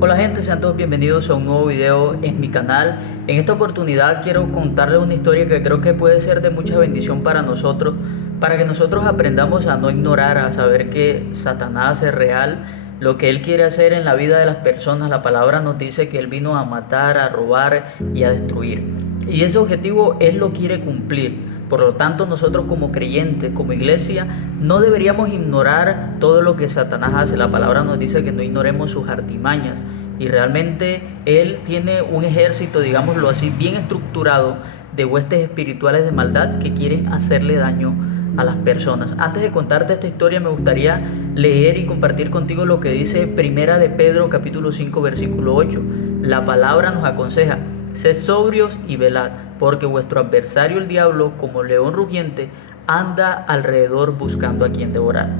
Hola gente, sean todos bienvenidos a un nuevo video en mi canal. En esta oportunidad quiero contarles una historia que creo que puede ser de mucha bendición para nosotros, para que nosotros aprendamos a no ignorar, a saber que Satanás es real, lo que él quiere hacer en la vida de las personas. La palabra nos dice que él vino a matar, a robar y a destruir. Y ese objetivo él lo quiere cumplir. Por lo tanto, nosotros como creyentes, como iglesia, no deberíamos ignorar todo lo que Satanás hace. La palabra nos dice que no ignoremos sus artimañas. Y realmente él tiene un ejército, digámoslo así, bien estructurado de huestes espirituales de maldad que quieren hacerle daño a las personas. Antes de contarte esta historia, me gustaría leer y compartir contigo lo que dice Primera de Pedro, capítulo 5, versículo 8. La palabra nos aconseja: sed sobrios y velad, porque vuestro adversario el diablo, como león rugiente, anda alrededor buscando a quien devorar.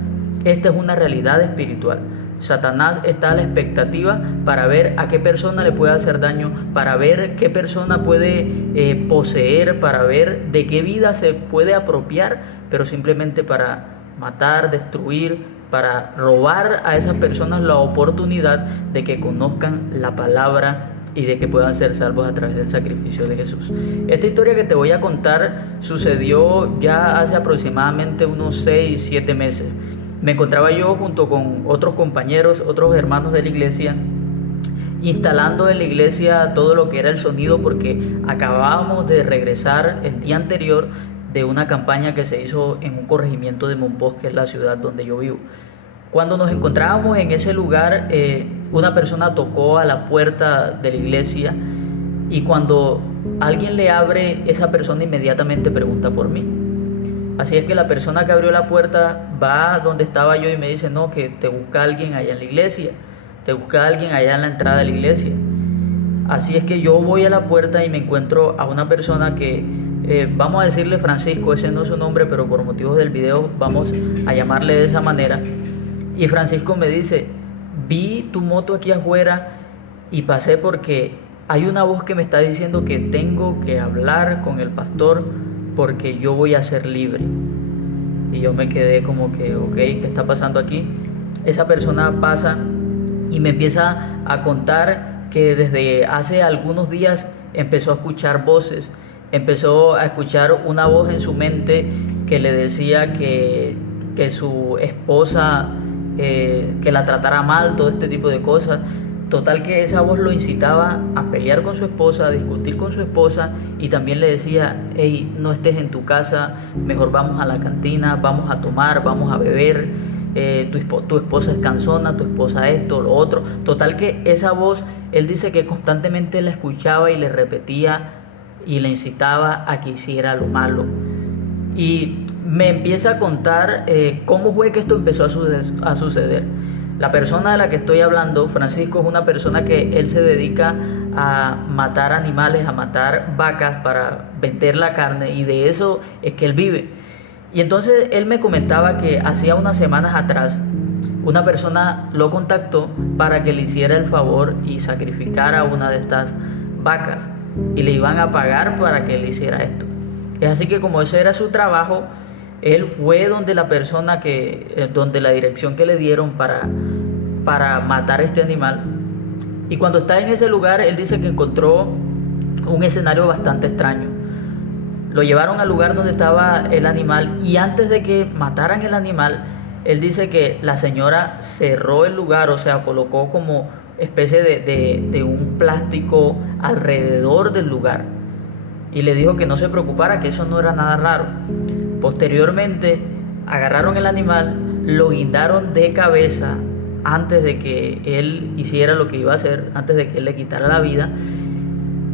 Esta es una realidad espiritual. Satanás está a la expectativa para ver a qué persona le puede hacer daño, para ver qué persona puede poseer, para ver de qué vida se puede apropiar, pero simplemente para matar, destruir, para robar a esas personas la oportunidad de que conozcan la palabra y de que puedan ser salvos a través del sacrificio de Jesús. Esta historia que te voy a contar sucedió ya hace aproximadamente unos 6-7 meses. Me encontraba yo junto con otros compañeros, otros hermanos de la iglesia, instalando en la iglesia todo lo que era el sonido, porque acabábamos de regresar el día anterior de una campaña que se hizo en un corregimiento de Monpós, que es la ciudad donde yo vivo. Cuando nos encontrábamos en ese lugar, una persona tocó a la puerta de la iglesia, y cuando alguien le abre, esa persona inmediatamente pregunta por mí. Así es que la persona que abrió la puerta va donde estaba yo y me dice: no, que te busca alguien allá en la iglesia, te busca alguien allá en la entrada de la iglesia. Así es que yo voy a la puerta y me encuentro a una persona que, vamos a decirle Francisco, ese no es su nombre, pero por motivos del video vamos a llamarle de esa manera. Y Francisco me dice: vi tu moto aquí afuera y pasé porque hay una voz que me está diciendo que tengo que hablar con el pastor porque yo voy a ser libre. Y yo me quedé como que, ok, ¿qué está pasando aquí? Esa persona pasa y me empieza a contar que desde hace algunos días empezó a escuchar voces, empezó a escuchar una voz en su mente que le decía que su esposa, que la tratara mal, todo este tipo de cosas. Total, que esa voz lo incitaba a pelear con su esposa, a discutir con su esposa, y también le decía: hey, no estés en tu casa, mejor vamos a la cantina, vamos a tomar, vamos a beber, tu esposa es cansona, tu esposa esto, lo otro. Total, que esa voz, él dice que constantemente la escuchaba y le repetía y le incitaba a que hiciera lo malo. Y me empieza a contar cómo fue que esto empezó a suceder. La persona de la que estoy hablando, Francisco, es una persona que él se dedica a matar animales, a matar vacas para vender la carne, y de eso es que él vive. Y entonces él me comentaba que hacía unas semanas atrás una persona lo contactó para que le hiciera el favor y sacrificara una de estas vacas, y le iban a pagar para que él hiciera esto. Es así que, como ese era su trabajo, él fue donde la persona donde la dirección que le dieron para matar este animal. Y cuando está en ese lugar, él dice que encontró un escenario bastante extraño. Lo llevaron al lugar donde estaba el animal, y antes de que mataran el animal, él dice que la señora cerró el lugar, o sea, colocó como especie de un plástico alrededor del lugar, y le dijo que no se preocupara, que eso no era nada raro. Posteriormente agarraron el animal, lo guindaron de cabeza antes de que él hiciera lo que iba a hacer, antes de que él le quitara la vida.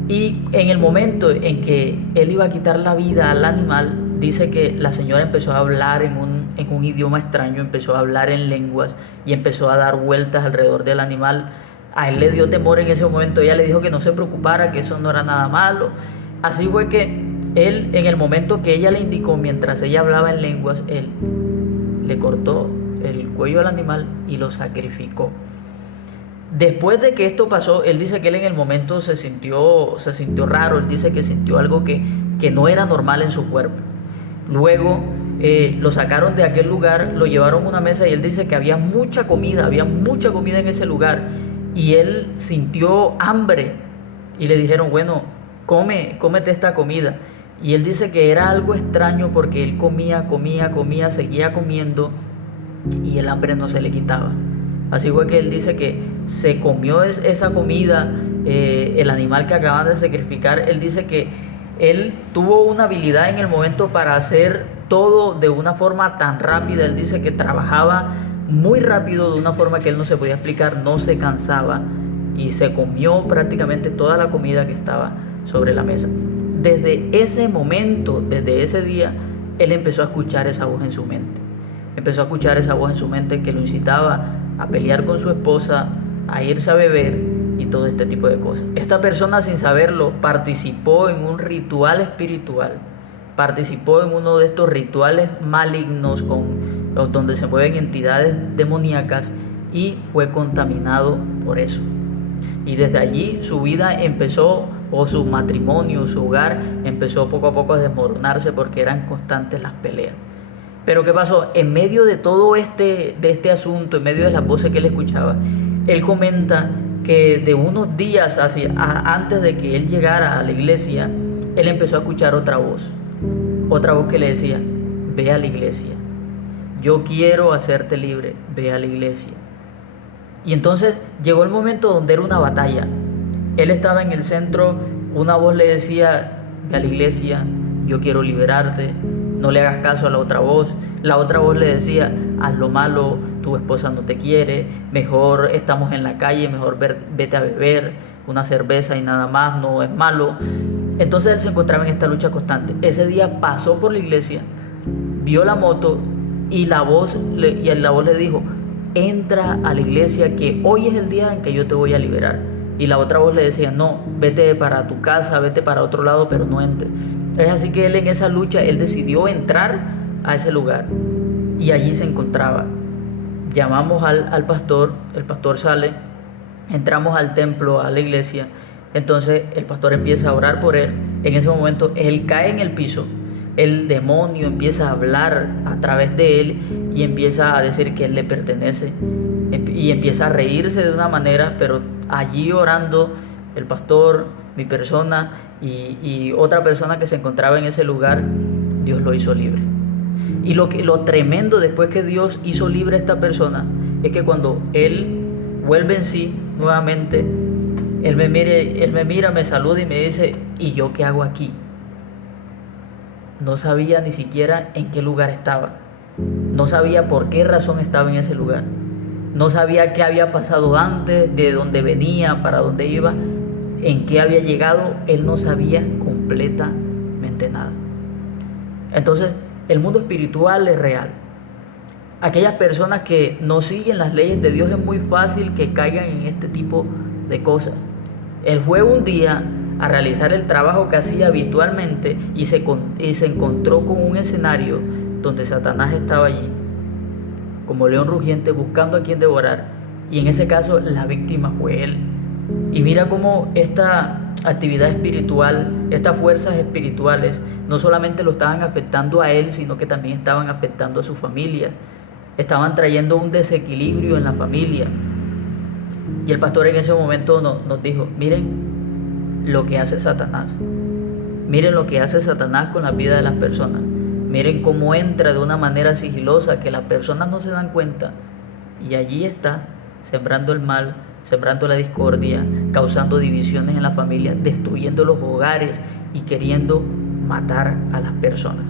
Y en el momento en que él iba a quitar la vida al animal, dice que la señora empezó a hablar en un idioma extraño, empezó a hablar en lenguas y empezó a dar vueltas alrededor del animal. A él le dio temor en ese momento. Ella le dijo que no se preocupara, que eso no era nada malo. Así fue que él, en el momento que ella le indicó, mientras ella hablaba en lenguas, él le cortó el cuello al animal y lo sacrificó. Después de que esto pasó, él dice que él en el momento se sintió raro. Él dice que sintió algo que no era normal en su cuerpo. Luego lo sacaron de aquel lugar, lo llevaron a una mesa, y él dice que había mucha comida en ese lugar. y él sintió hambre y le dijeron, bueno, cómete esta comida. Y él dice que era algo extraño porque él comía, seguía comiendo y el hambre no se le quitaba. Así fue que él dice que se comió esa comida, el animal que acaban de sacrificar. Él dice que él tuvo una habilidad en el momento para hacer todo de una forma tan rápida. Él dice que trabajaba muy rápido de una forma que él no se podía explicar, no se cansaba y se comió prácticamente toda la comida que estaba sobre la mesa. Desde ese momento, desde ese día, él empezó a escuchar esa voz en su mente. Empezó a escuchar esa voz en su mente que lo incitaba a pelear con su esposa, a irse a beber y todo este tipo de cosas. Esta persona, sin saberlo, participó en un ritual espiritual, participó en uno de estos rituales malignos donde se mueven entidades demoníacas y fue contaminado por eso. Y desde allí su vida empezó, o su matrimonio, su hogar, empezó poco a poco a desmoronarse porque eran constantes las peleas. Pero ¿qué pasó? En medio de todo este asunto, en medio de las voces que él escuchaba, él comenta que de unos días antes de que él llegara a la iglesia, él empezó a escuchar otra voz que le decía, ve a la iglesia, yo quiero hacerte libre, ve a la iglesia. Y entonces llegó el momento donde era una batalla. Él estaba en el centro, una voz le decía, ve a la iglesia, yo quiero liberarte, no le hagas caso a la otra voz. La otra voz le decía, haz lo malo, tu esposa no te quiere, mejor estamos en la calle, mejor vete a beber una cerveza y nada más, no es malo. Entonces él se encontraba en esta lucha constante. Ese día pasó por la iglesia, vio la moto y la voz le dijo, entra a la iglesia que hoy es el día en que yo te voy a liberar. Y la otra voz le decía, no, vete para tu casa, vete para otro lado, pero no entre. Es así que él en esa lucha, él decidió entrar a ese lugar y allí se encontraba. Llamamos al pastor, el pastor sale, entramos al templo, a la iglesia. Entonces el pastor empieza a orar por él. En ese momento él cae en el piso. El demonio empieza a hablar a través de él y empieza a decir que él le pertenece y empieza a reírse de una manera, pero allí orando el pastor, mi persona y otra persona que se encontraba en ese lugar, Dios lo hizo libre. Y lo tremendo después que Dios hizo libre a esta persona es que cuando él vuelve en sí nuevamente, él me mira, me saluda y me dice, ¿y yo qué hago aquí? No sabía ni siquiera en qué lugar estaba. No sabía por qué razón estaba en ese lugar. No sabía qué había pasado antes, de dónde venía, para dónde iba, en qué había llegado. Él no sabía completamente nada. Entonces, el mundo espiritual es real. Aquellas personas que no siguen las leyes de Dios es muy fácil que caigan en este tipo de cosas. Él fue un día a realizar el trabajo que hacía habitualmente y se encontró con un escenario donde Satanás estaba allí, como león rugiente, buscando a quien devorar. Y en ese caso la víctima fue él. Y mira cómo esta actividad espiritual, estas fuerzas espirituales, no solamente lo estaban afectando a él, sino que también estaban afectando a su familia. Estaban trayendo un desequilibrio en la familia. Y el pastor en ese momento nos dijo, miren lo que hace Satanás. Miren lo que hace Satanás con la vida de las personas. Miren cómo entra de una manera sigilosa que las personas no se dan cuenta. Y allí está, sembrando el mal, sembrando la discordia, causando divisiones en la familia, destruyendo los hogares y queriendo matar a las personas.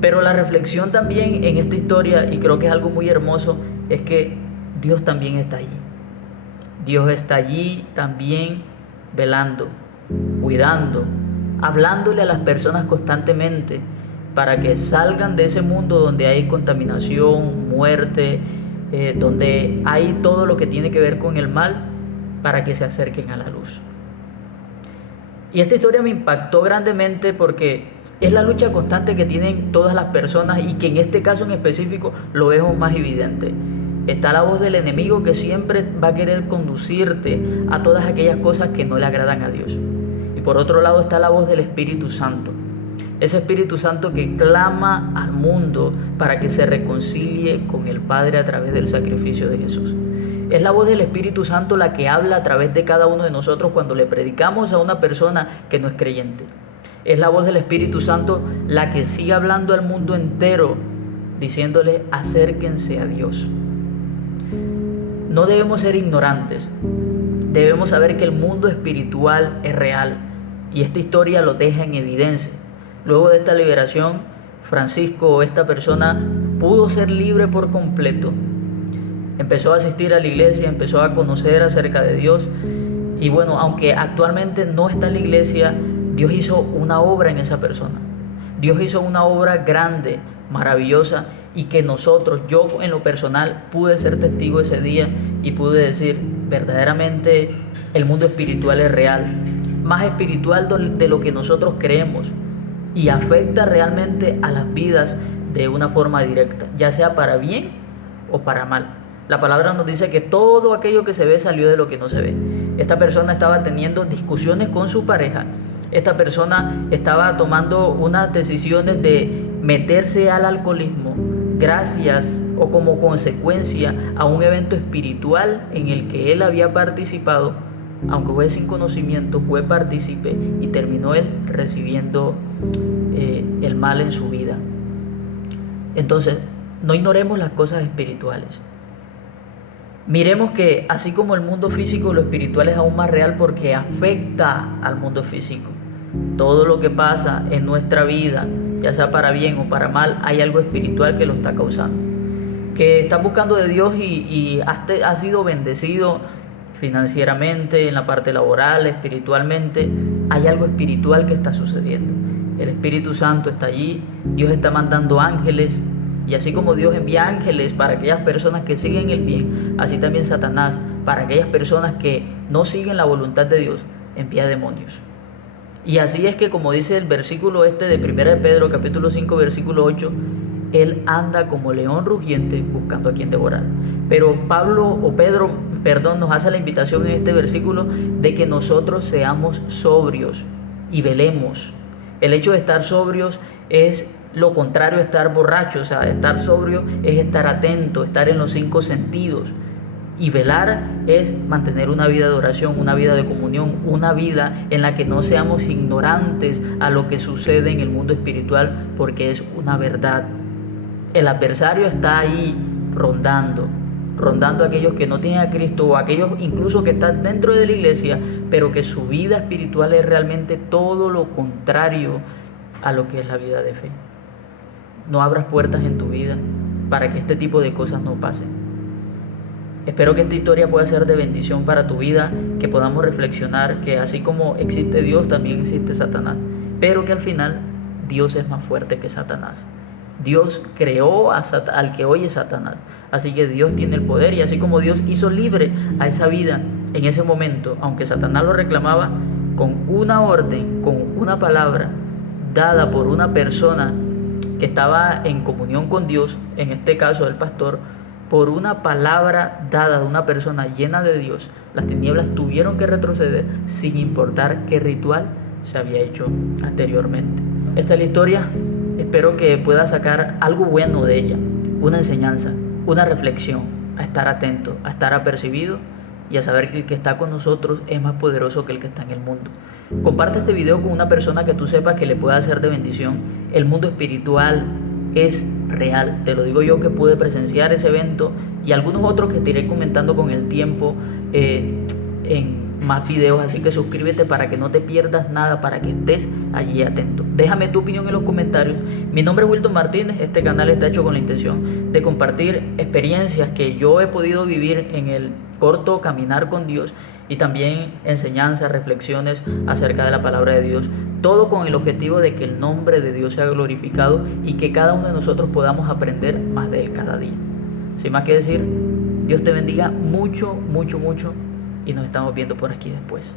Pero la reflexión también en esta historia, y creo que es algo muy hermoso, es que Dios también está allí. Dios está allí también velando, cuidando, hablándole a las personas constantemente para que salgan de ese mundo donde hay contaminación, muerte, donde hay todo lo que tiene que ver con el mal, para que se acerquen a la luz. Y esta historia me impactó grandemente porque es la lucha constante que tienen todas las personas y que en este caso en específico lo vemos más evidente. Está la voz del enemigo que siempre va a querer conducirte a todas aquellas cosas que no le agradan a Dios. Y por otro lado está la voz del Espíritu Santo. Ese Espíritu Santo que clama al mundo para que se reconcilie con el Padre a través del sacrificio de Jesús. Es la voz del Espíritu Santo la que habla a través de cada uno de nosotros cuando le predicamos a una persona que no es creyente. Es la voz del Espíritu Santo la que sigue hablando al mundo entero, diciéndole: acérquense a Dios. No debemos ser ignorantes. Debemos saber que el mundo espiritual es real, y esta historia lo deja en evidencia. Luego de esta liberación, Francisco, esta persona, pudo ser libre por completo. Empezó a asistir a la iglesia, empezó a conocer acerca de Dios. Y bueno, aunque actualmente no está en la iglesia, Dios hizo una obra en esa persona. Dios hizo una obra grande, maravillosa, y que nosotros, yo en lo personal, pude ser testigo ese día y pude decir: verdaderamente el mundo espiritual es real, más espiritual de lo que nosotros creemos, y afecta realmente a las vidas de una forma directa, ya sea para bien o para mal. La palabra nos dice que todo aquello que se ve salió de lo que no se ve. Esta persona estaba teniendo discusiones con su pareja. Esta persona estaba tomando unas decisiones de meterse al alcoholismo gracias o como consecuencia a un evento espiritual en el que él había participado. Aunque fue sin conocimiento, fue partícipe y terminó él recibiendo el mal en su vida. Entonces, no ignoremos las cosas espirituales. Miremos que así como el mundo físico, lo espiritual es aún más real porque afecta al mundo físico. Todo lo que pasa en nuestra vida, ya sea para bien o para mal, hay algo espiritual que lo está causando. Que estás buscando de Dios y has sido bendecido financieramente, en la parte laboral, espiritualmente, hay algo espiritual que está sucediendo. El Espíritu Santo está allí, Dios está mandando ángeles, y así como Dios envía ángeles para aquellas personas que siguen el bien, así también Satanás, para aquellas personas que no siguen la voluntad de Dios, envía demonios. Y así es que, como dice el versículo de 1 de Pedro, capítulo 5, versículo 8, él anda como león rugiente buscando a quien devorar. Pero Pedro nos hace la invitación en este versículo de que nosotros seamos sobrios y velemos. El hecho de estar sobrios es lo contrario a estar borracho. O sea, estar sobrio es estar atento, estar en los 5 sentidos. Y velar es mantener una vida de oración, una vida de comunión, una vida en la que no seamos ignorantes a lo que sucede en el mundo espiritual, porque es una verdad. El adversario está ahí rondando a aquellos que no tienen a Cristo, o a aquellos incluso que están dentro de la iglesia, pero que su vida espiritual es realmente todo lo contrario a lo que es la vida de fe. No abras puertas en tu vida para que este tipo de cosas no pasen. Espero que esta historia pueda ser de bendición para tu vida, que podamos reflexionar que así como existe Dios, también existe Satanás, pero que al final Dios es más fuerte que Satanás. Dios creó al que hoy es Satanás, así que Dios tiene el poder, y así como Dios hizo libre a esa vida en ese momento, aunque Satanás lo reclamaba, con una orden, con una palabra dada por una persona que estaba en comunión con Dios, en este caso el pastor, por una palabra dada de una persona llena de Dios, las tinieblas tuvieron que retroceder sin importar qué ritual se había hecho anteriormente. Esta es la historia, espero que puedas sacar algo bueno de ella, una enseñanza, una reflexión, a estar atento, a estar apercibido y a saber que el que está con nosotros es más poderoso que el que está en el mundo. Comparte este video con una persona que tú sepas que le pueda ser de bendición. El mundo espiritual es real, te lo digo yo que pude presenciar ese evento y algunos otros que te iré comentando con el tiempo en más videos, así que suscríbete para que no te pierdas nada, para que estés allí atento. Déjame tu opinión en los comentarios. Mi nombre es Wilton Martínez, este canal está hecho con la intención de compartir experiencias que yo he podido vivir en el corto caminar con Dios y también enseñanzas, reflexiones acerca de la palabra de Dios. Todo con el objetivo de que el nombre de Dios sea glorificado y que cada uno de nosotros podamos aprender más de Él cada día. Sin más que decir, Dios te bendiga mucho, mucho, mucho y nos estamos viendo por aquí después.